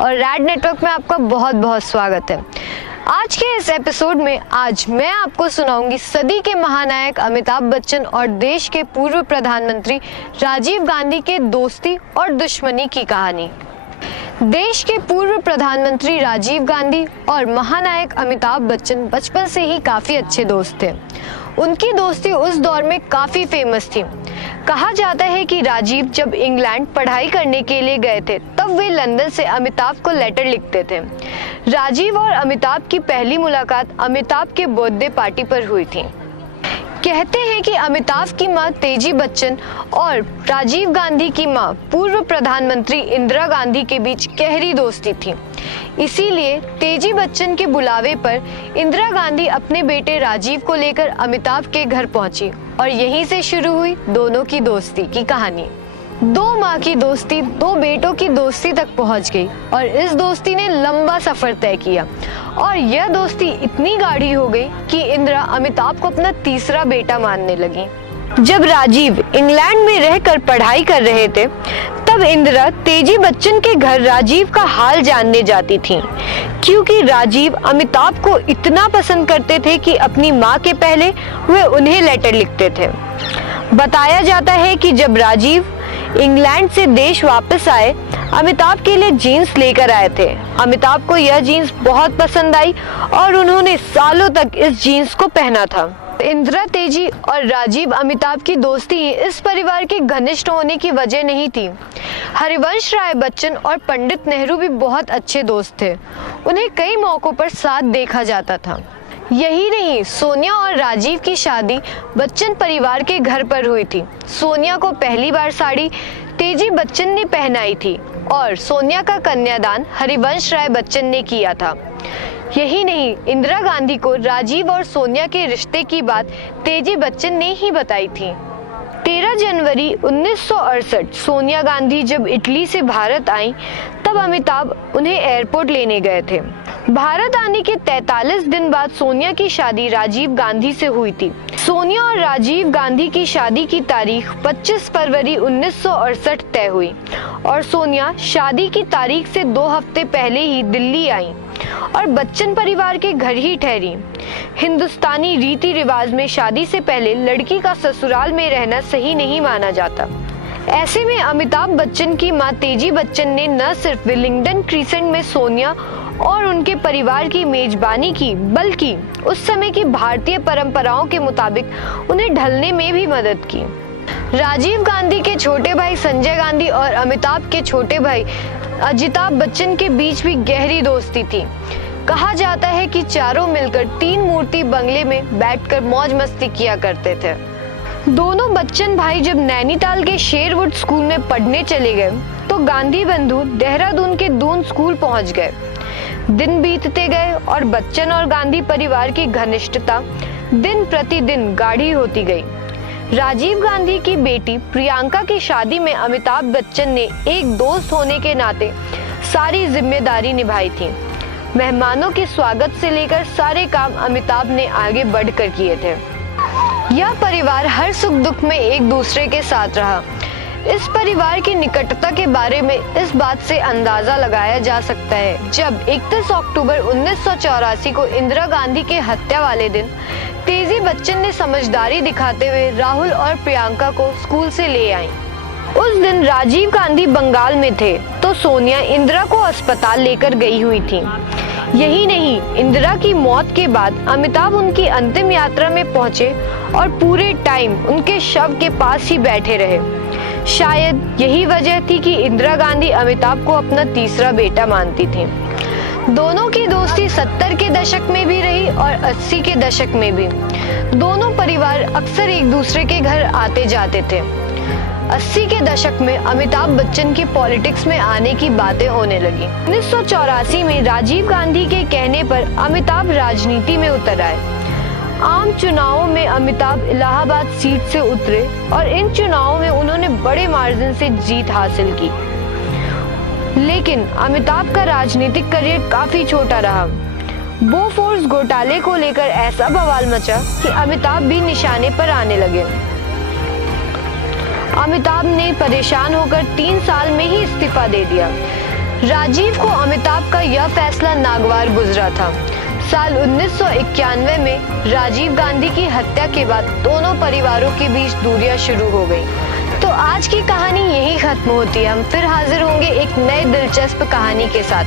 और red network में आपका बहुत बहुत स्वागत है। आज के इस एपिसोड में आज मैं आपको सुनाऊंगी सदी के महानायक अमिताभ बच्चन और देश के पूर्व प्रधानमंत्री राजीव गांधी के दोस्ती और दुश्मनी की कहानी। देश के पूर्व प्रधानमंत्री राजीव गांधी और महानायक अमिताभ बच्चन बचपन से ही काफी अच्छे दोस्त थे। उनकी दोस्ती उस दौर में काफी फेमस थी। कहा जाता है कि राजीव जब इंग्लैंड पढ़ाई करने के लिए गए थे तब वे लंदन से अमिताभ को लेटर लिखते थे। राजीव और अमिताभ की पहली मुलाकात अमिताभ के बर्थडे पार्टी पर हुई थी। कहते हैं कि अमिताभ की मां तेजी बच्चन और राजीव गांधी की मां पूर्व प्रधानमंत्री इंदिरा गांधी के बीच गहरी दोस्ती थी। इसीलिए तेजी बच्चन के बुलावे पर इंदिरा गांधी अपने बेटे राजीव को लेकर अमिताभ के घर पहुंची और यहीं से शुरू हुई दोनों की दोस्ती की कहानी। दो माँ की दोस्ती दो बेटों की दोस्ती तक पहुंच गई और इस दोस्ती ने लंबा सफर तय किया और यह दोस्ती इतनी गाढ़ी हो गई कि इंदिरा अमिताभ को अपना तीसरा बेटा मानने लगी। जब राजीव इंग्लैंड में रहकर पढ़ाई कर रहे थे तब इंदिरा तेजी बच्चन के घर राजीव का हाल जानने जाती थी, क्योंकि राजीव अमिताभ को इतना पसंद करते थे कि अपनी माँ के पहले वे उन्हें लेटर लिखते थे। बताया जाता है कि जब राजीव इंग्लैंड से देश वापस आए अमिताभ के लिए जीन्स लेकर आए थे। अमिताभ को यह जीन्स बहुत पसंद आई और उन्होंने सालों तक इस जीन्स को पहना था। इंदिरा तेजी और राजीव अमिताभ की दोस्ती इस परिवार के घनिष्ठ होने की वजह नहीं थी। हरिवंश राय बच्चन और पंडित नेहरू भी बहुत अच्छे दोस्त थे। उन्हें कई मौकों पर साथ देखा जाता था। यही नहीं, सोनिया और राजीव की शादी बच्चन परिवार के घर पर हुई थी। सोनिया को पहली बार साड़ी तेजी बच्चन ने पहनाई थी और सोनिया का कन्यादान हरिवंश राय बच्चन ने किया था। यही नहीं, इंदिरा गांधी को राजीव और सोनिया के रिश्ते की बात तेजी बच्चन ने ही बताई थी। 13 जनवरी 1968 सोनिया गांधी जब इटली से भारत आई तब अमिताभ उन्हें एयरपोर्ट लेने गए थे। भारत आने के 43 दिन बाद सोनिया की शादी राजीव गांधी से हुई थी। सोनिया और राजीव गांधी की शादी की तारीख 25 फरवरी 1968 तय हुई और सोनिया शादी की तारीख से 2 हफ्ते पहले ही दिल्ली आई और बच्चन परिवार के घर ही ठहरी। हिंदुस्तानी रीति रिवाज में शादी से पहले लड़की का ससुराल में रहना सही नहीं माना जाता। ऐसे में अमिताभ बच्चन की मां तेजी बच्चन ने न सिर्फ विलिंगडन क्रीसेंट में सोनिया और उनके परिवार की मेजबानी की, बल्कि उस समय की भारतीय परंपराओं के मुताबिक उन्हें ढलने में भी मदद की। राजीव गांधी के छोटे भाई संजय गांधी और अमिताभ के छोटे भाई अजिताभ बच्चन के बीच भी गहरी दोस्ती थी। कहा जाता है कि चारों मिलकर 3 मूर्ति बंगले में बैठकर मौज मस्ती किया करते थे। दोनों बच्चन भाई जब नैनीताल के शेरवुड स्कूल में पढ़ने चले गए तो गांधी बंधु देहरादून के दून स्कूल पहुंच गए। दिन बीतते गए और बच्चन और गांधी परिवार की घनिष्ठता दिन प्रतिदिन गाढ़ी होती गई। राजीव गांधी की बेटी प्रियंका की शादी में अमिताभ बच्चन ने एक दोस्त होने के नाते सारी जिम्मेदारी निभाई थी। मेहमानों के स्वागत से लेकर सारे काम अमिताभ ने आगे बढ़कर किए थे। यह परिवार हर सुख दुख में एक दूसरे के साथ रहा। इस परिवार की निकटता के बारे में इस बात से अंदाजा लगाया जा सकता है जब 31 अक्टूबर 1984 को इंदिरा गांधी के हत्या वाले दिन तेजी बच्चन ने समझदारी दिखाते हुए राहुल और प्रियंका को स्कूल से ले आई। उस दिन राजीव गांधी बंगाल में थे तो सोनिया इंदिरा को अस्पताल लेकर गई हुई थी। यही नहीं, इंदिरा की मौत के बाद अमिताभ उनकी अंतिम यात्रा में पहुंचे और पूरे टाइम उनके शव के पास ही बैठे रहे। शायद यही वजह थी कि इंदिरा गांधी अमिताभ को अपना तीसरा बेटा मानती थी। दोनों की दोस्ती 70 के दशक में भी रही और 80 के दशक में भी। दोनों परिवार अक्सर एक दूसरे के घर आते जाते थे। 80 के दशक में अमिताभ बच्चन की पॉलिटिक्स में आने की बातें होने लगी। 1984 में राजीव गांधी के कहने पर अमिताभ राजनीति में उतर आए। आम चुनावों में अमिताभ इलाहाबाद सीट से उतरे और इन चुनावों में उन्होंने बड़े मार्जिन से जीत हासिल की। लेकिन अमिताभ का राजनीतिक करियर काफी छोटा रहा। बोफोर्स घोटाले को लेकर ऐसा बवाल मचा कि अमिताभ भी निशाने पर आने लगे। अमिताभ ने परेशान होकर 3 साल में ही इस्तीफा दे दिया। राजीव को अमिताभ का यह फैसला नागवार गुजरा था। साल 1991 में राजीव गांधी की हत्या के बाद दोनों परिवारों के बीच दूरियां शुरू हो गई। तो आज की कहानी यही खत्म होती है। हम फिर हाजिर होंगे एक नए दिलचस्प कहानी के साथ।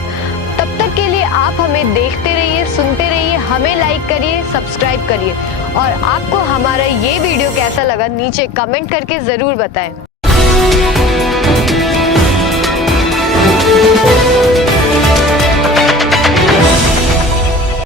तब तक के लिए आप हमें देखते रहिए, सुनते रहिए, हमें लाइक करिए, सब्सक्राइब करिए और आपको हमारा ये वीडियो कैसा लगा नीचे कमेंट करके जरूर बताएं।